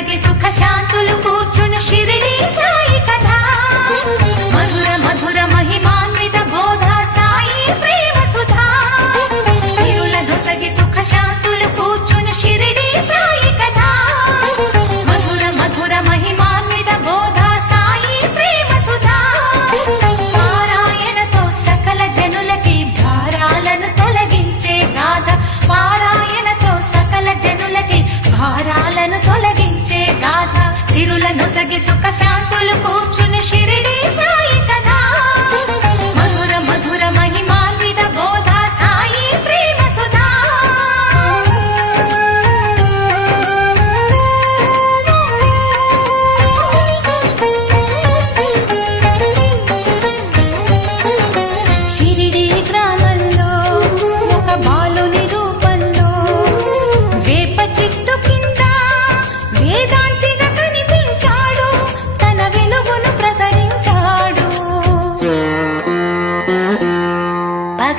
సుఖ శాంతులు కూర్చును షిరిడి సాయి.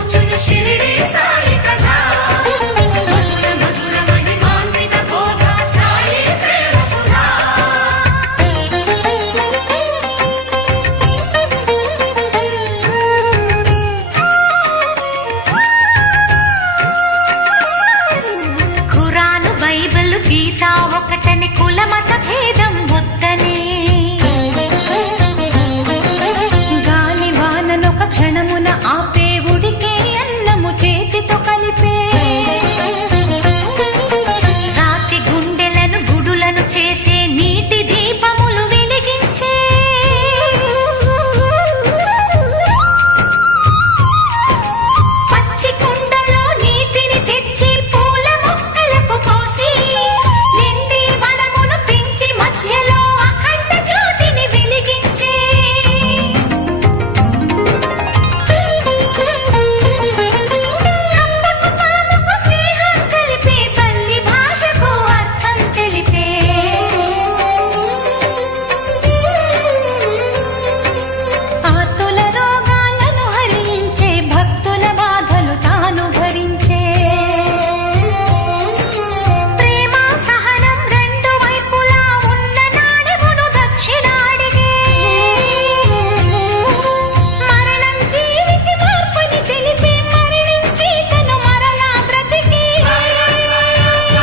కూర్చుని షిరిడి సాయి.